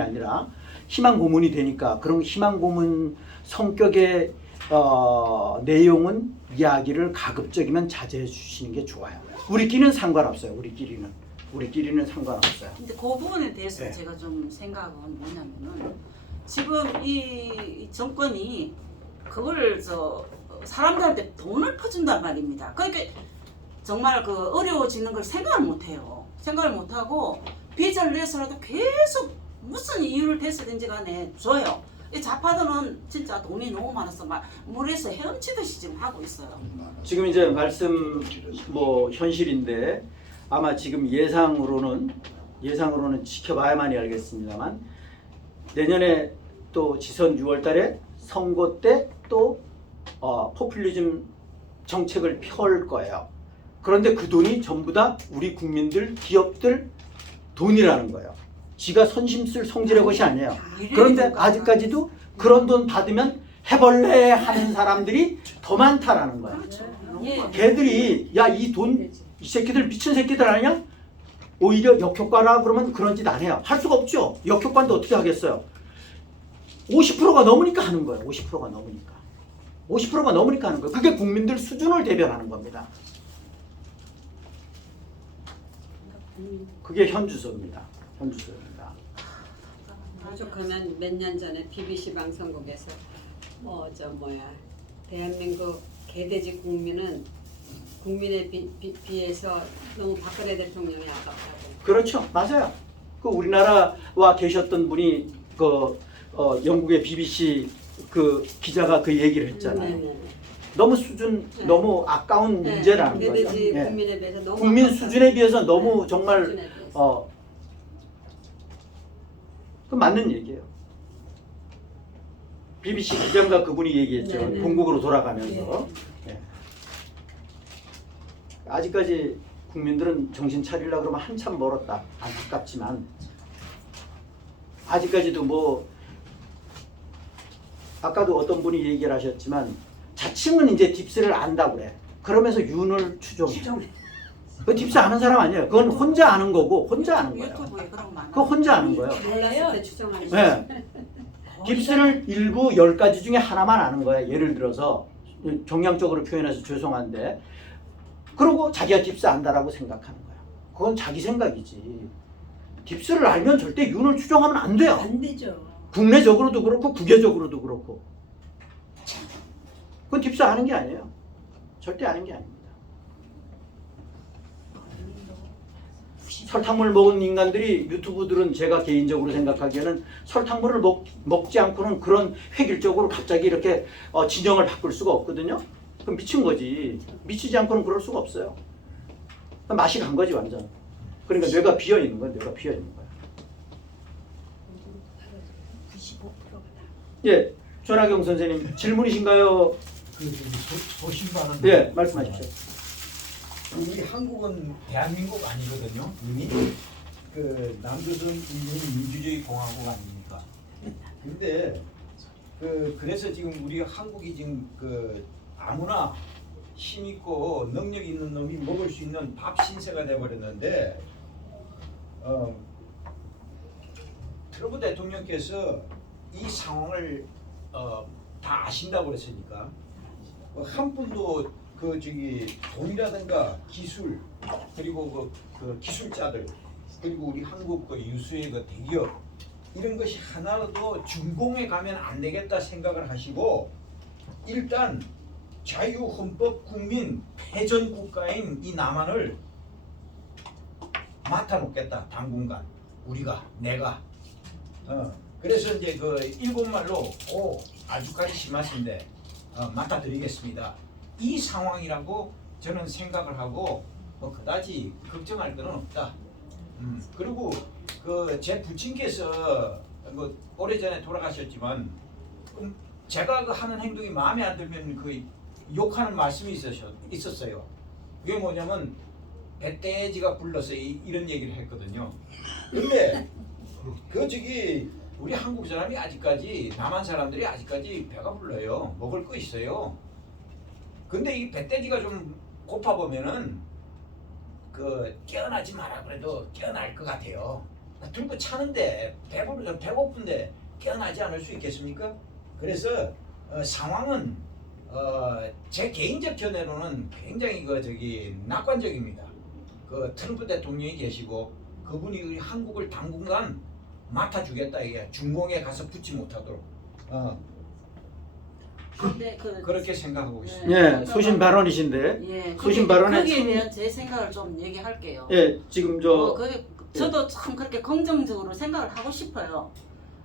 아니라 희망 고문이 되니까 그런 희망 고문 성격의 내용은 이야기를 가급적이면 자제해 주시는 게 좋아요. 우리끼리는 상관없어요. 우리끼리는 상관없어요. 근데 그 부분에 대해서 네. 제가 좀 생각은 뭐냐면은 지금 이 정권이 그걸 사람들한테 돈을 퍼준단 말입니다. 그러니까 정말 그 어려워지는 걸 생각을 못해요. 생각을 못하고 빚을 내서라도 계속 무슨 이유를 대서든지 간에 줘요. 이 좌파들은 진짜 돈이 너무 많아서 막 물에서 헤엄치듯이 지금 하고 있어요. 지금 이제 말씀 뭐 현실인데 아마 지금 예상으로는 지켜봐야만이 알겠습니다만 내년에 또 지선 6월달에 선거 때 또 포퓰리즘 정책을 펼 거예요. 그런데 그 돈이 전부 다 우리 국민들, 기업들 돈이라는 거예요. 지가 선심 쓸 성질의 것이 아니에요. 그런데 아직까지도 그런 돈 받으면 해볼래 하는 사람들이 더 많다라는 거예요. 예. 걔들이 야 이 돈 이 새끼들 미친 새끼들 아니냐? 오히려 역효과라 그러면 그런 짓 안 해요. 할 수가 없죠. 역효과인데 어떻게 하겠어요? 50%가 넘으니까 하는 거예요. 50%가 넘으니까. 50%가 넘으니까 하는 거예요. 그게 국민들 수준을 대변하는 겁니다. 그게 현주소입니다. 현주소입니다. 오죽하면 몇 년 전에 BBC 방송국에서 대한민국 개돼지 국민은 국민에 비해서 너무 박근혜 대통령이 아깝다고. 그렇죠. 맞아요. 그 우리나라와 계셨던 분이 영국의 BBC 그 기자가 그 얘기를 했잖아요. 네네. 너무 수준, 네. 너무 아까운 네, 문제라는 거죠. 개돼지 예. 국민에 비해서 너무 국민 아깝다고. 수준에 비해서 너무 네, 정말 수준에 비해서. 그 맞는 얘기예요. BBC 기자가 그분이 얘기했죠. 네네. 본국으로 돌아가면서. 예. 아직까지 국민들은 정신 차리려고 그러면 한참 멀었다. 안타깝지만 아직까지도 뭐 아까도 어떤 분이 얘기를 하셨지만 자칭은 이제 딥스를 안다고 그래. 그러면서 윤을 추종해. 그 딥스 아는 사람 아니에요. 그건 혼자 아는 거고 혼자 아는 거예요. 유튜브에 그런 거 많아요. 그거 혼자 아는 거예요. 몰랐을 때 추정하는 네. 딥스를 일부 10가지 중에 하나만 아는 거야. 예를 들어서 정량적으로 표현해서 죄송한데 그러고 자기가 딥스 안다라고 생각하는 거야. 그건 자기 생각이지. 딥스를 알면 절대 윤을 추종하면 안 돼요. 안 되죠. 국내적으로도 그렇고 국외적으로도 그렇고. 그건 딥스 아는 게 아니에요. 절대 아는 게 아닙니다. 설탕물 먹은 인간들이 유튜브들은 제가 개인적으로 생각하기에는 설탕물을 먹지 않고는 그런 획일적으로 갑자기 이렇게 진영을 바꿀 수가 없거든요. 그럼 미친 거지. 미치지 않고는 그럴 수가 없어요. 맛이 간 거지 완전. 그러니까 뇌가 비어 있는 거야. 뇌가 비어 있는 거야. 95%가 예, 전하경 선생님 질문이신가요? 보신바는 예, 말씀하십시오. 우리 한국은 대한민국 아니거든요. 이미 그 남조선 인민 민주주의 공화국 아닙니까? 근데 그래서 지금 우리 한국이 지금 아무나 힘 있고 능력 있는 놈이 먹을 수 있는 밥 신세가 돼 버렸는데 트럼프 대통령께서 이 상황을 다 아신다고 그랬으니까 한 분도 돈이라든가 기술 그리고 그 기술자들 그리고 우리 한국 유수의 대기업 이런 것이 하나라도 준공에 가면 안 되겠다 생각을 하시고 일단 자유헌법 국민 패전 국가인 이 남한을 맡아놓겠다 당분간 내가 그래서 이제 일본말로 아주까지 심하신데 맡아드리겠습니다. 이 상황이라고 저는 생각을 하고 그다지 걱정할 건 없다. 그리고 제 부친께서 오래전에 돌아가셨지만 제가 하는 행동이 마음에 안 들면 욕하는 말씀이 있었어요. 그게 뭐냐면 배돼지가 불러서 이런 얘기를 했거든요. 근데 우리 한국 사람이 아직까지 남한 사람들이 아직까지 배가 불러요. 먹을 거 있어요. 근데 이 배돼지가 좀 고파 보면은 깨어나지 마라 그래도 깨어날 것 같아요. 들고 차는데 배고픈데 깨어나지 않을 수 있겠습니까? 그래서 상황은 제 개인적 견해로는 굉장히 낙관적입니다. 그 트럼프 대통령이 계시고 그분이 우리 한국을 당분간 맡아주겠다 이게 중공에 가서 붙지 못하도록 근데 그렇게 생각하고 있습니다. 예, 소신 발언이신데. 예, 소신 발언에 거기에 참- 대한 제 생각을 좀 얘기할게요. 예, 지금 저도 참 그렇게 긍정적으로 생각을 하고 싶어요.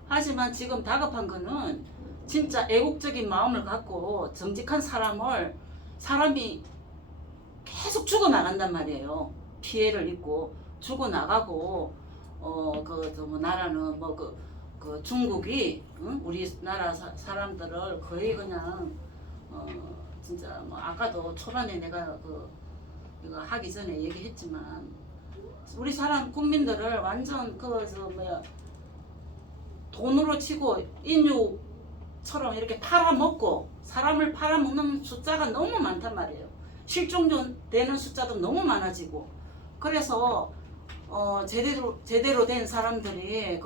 하지만 지금 다급한 거는 진짜 애국적인 마음을 갖고 정직한 사람이 계속 죽어나간단 말이에요. 피해를 입고 죽어나가고 나라는 그 중국이 우리나라 사람들을 거의 그냥 진짜 뭐 아까도 초반에 내가 이거 하기 전에 얘기했지만 우리 사람 국민들을 완전 돈으로 치고 인육처럼 이렇게 팔아먹고 사람을 팔아먹는 숫자가 너무 많단 말이에요. 실종되는 숫자도 너무 많아지고 그래서 제대로 된 사람들이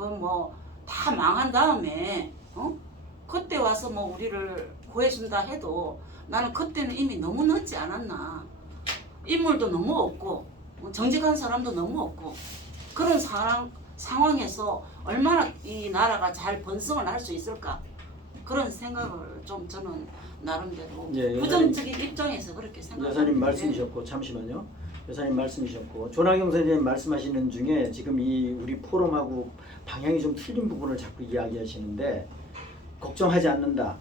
다 망한 다음에 그때 와서 우리를 구해준다 해도 나는 그때는 이미 너무 늦지 않았나. 인물도 너무 없고 정직한 사람도 너무 없고 그런 상황에서 얼마나 이 나라가 잘 번성을 할 수 있을까 그런 생각을 좀 저는 나름대로 예, 부정적인 입장에서 그렇게 생각합니다. 여사님 말씀이셨고 잠시만요. 여사님 말씀이셨고 조나경 선생님 말씀하시는 중에 지금 이 우리 포럼하고 방향이 좀 틀린 부분을 자꾸 이야기하시는데 걱정하지 않는다.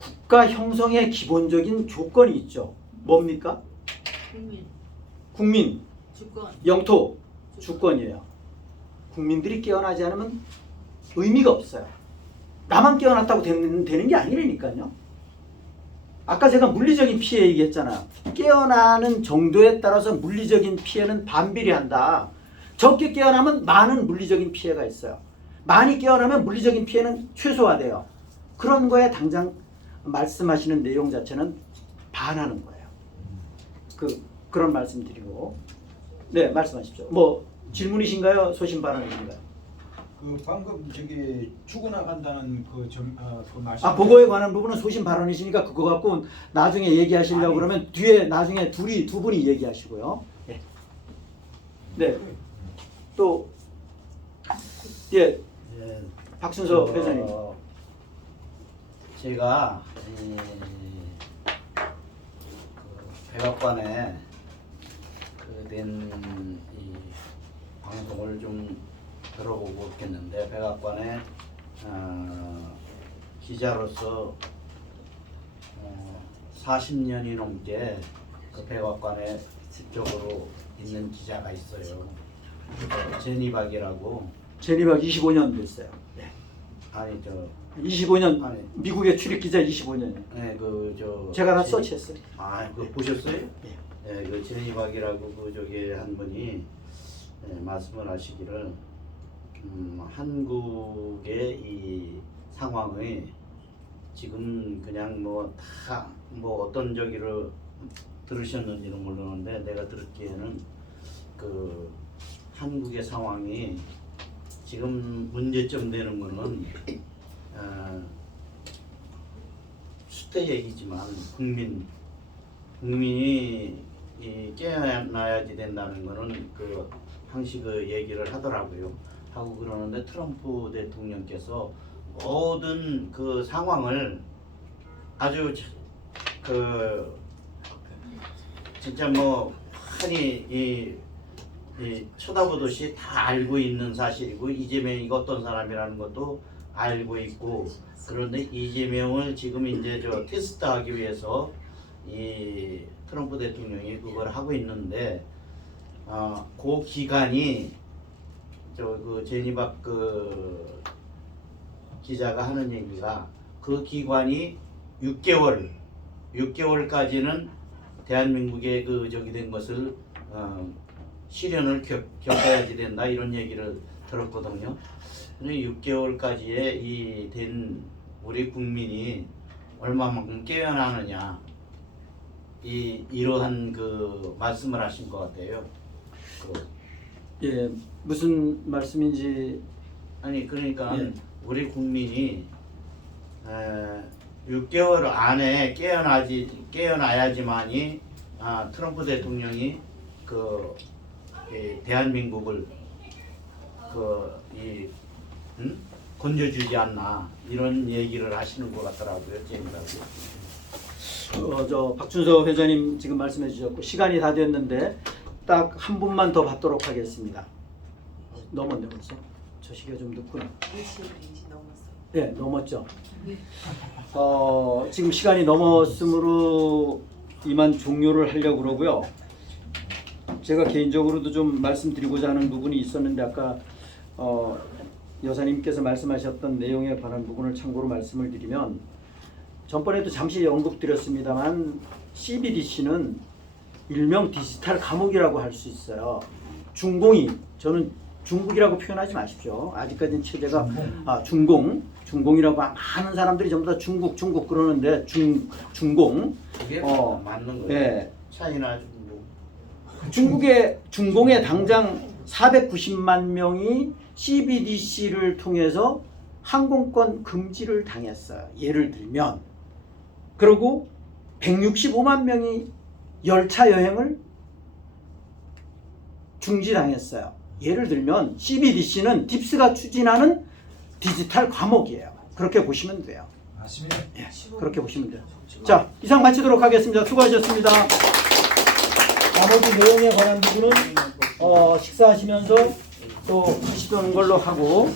국가 형성의 기본적인 조건이 있죠. 뭡니까? 국민, 주권. 영토, 주권이에요. 국민들이 깨어나지 않으면 의미가 없어요. 나만 깨어났다고 되는 게 아니라니까요. 아까 제가 물리적인 피해 얘기했잖아요. 깨어나는 정도에 따라서 물리적인 피해는 반비례한다. 적게 깨어나면 많은 물리적인 피해가 있어요. 많이 깨어나면 물리적인 피해는 최소화돼요. 그런 거에 당장 말씀하시는 내용 자체는 반하는 거예요. 그런 말씀 드리고. 네, 말씀하십시오. 뭐 질문이신가요? 소신 발언이신가요? 방금 죽어나간다는 그 말씀. 보고에 관한 부분은 소신 발언이시니까 그거 갖고 나중에 얘기하시려고 그러면 뒤에 나중에 두 분이 얘기하시고요. 네. 네. 또 예. 예, 박순서 회장님. 제가 백악관에 된 이 방송을 좀 들어보고 있겠는데 백악관에 기자로서 40년이 넘게 그 백악관에 직접으로 있는 기자가 있어요. 제니박이라고. 제니박 25년 됐어요. 네. 아니 25년 아니. 미국의 출입 기자 25년이요. 네, 제가 다 서치했어요. 그거 보셨어요? 네. 네, 그 제니박이라고 한 분이 말씀을 하시기를 한국의 이 상황이 지금 그냥 다 어떤 저기를 들으셨는지는 모르는데 내가 들었기에는 그 한국의 상황이 지금 문제점 되는 거는 수태 얘기지만 국민이 깨어나야지 된다는 거는 항시 얘기를 하더라고요. 하고 그러는데 트럼프 대통령께서 모든 그 상황을 아주 진짜 흔히 쳐다보듯이 다 알고 있는 사실이고 이재명이 어떤 사람이라는 것도 알고 있고 그런데 이재명을 지금 이제 테스트하기 위해서 이 트럼프 대통령이 그걸 하고 있는데 그 기간이 제니박 기자가 하는 얘기가 그 기간이 6개월까지는 대한민국의 된 것을 시련을 겪어야지 된다 이런 얘기를 들었거든요. 근데 6개월까지의 된 우리 국민이 얼마만큼 깨어나느냐 이러한 말씀을 하신 것 같아요. 예, 무슨 말씀인지. 아니 그러니까 예. 우리 국민이 6개월 안에 깨어나야지만이 트럼프 대통령이 대한민국을 건져주지 않나 이런 얘기를 하시는 것 같더라고요. 재미나게. 저 박준서 회장님 지금 말씀해 주셨고 시간이 다 됐는데 딱 한 분만 더 받도록 하겠습니다. 넘었네 벌써. 저 시기가 좀 늦구나. 4시 넘었어. 네, 넘었죠. 지금 시간이 넘었으므로 이만 종료를 하려고 그러고요. 제가 개인적으로도 좀 말씀드리고자 하는 부분이 있었는데 아까 여사님께서 말씀하셨던 내용에 관한 부분을 참고로 말씀을 드리면 전번에도 잠시 언급드렸습니다만 CBDC는 일명 디지털 감옥이라고 할 수 있어요. 중공이 저는 중국이라고 표현하지 마십시오. 아직까지는 체제가 중공이라고 하는 사람들이 전부 다 중국 그러는데 중공 그게 맞는 거예요. 예. 차이나 중공에 당장 490만 명이 CBDC를 통해서 항공권 금지를 당했어요. 예를 들면 그리고 165만 명이 열차 여행을 중지당했어요. 예를 들면 CBDC는 딥스가 추진하는 디지털 과목이에요. 그렇게 보시면 돼요. 맞습니다. 예, 그렇게 보시면 돼요. 자, 이상 마치도록 하겠습니다. 수고하셨습니다. 나머지 내용에 관한 부분은 식사하시면서 또 하시는 걸로 하고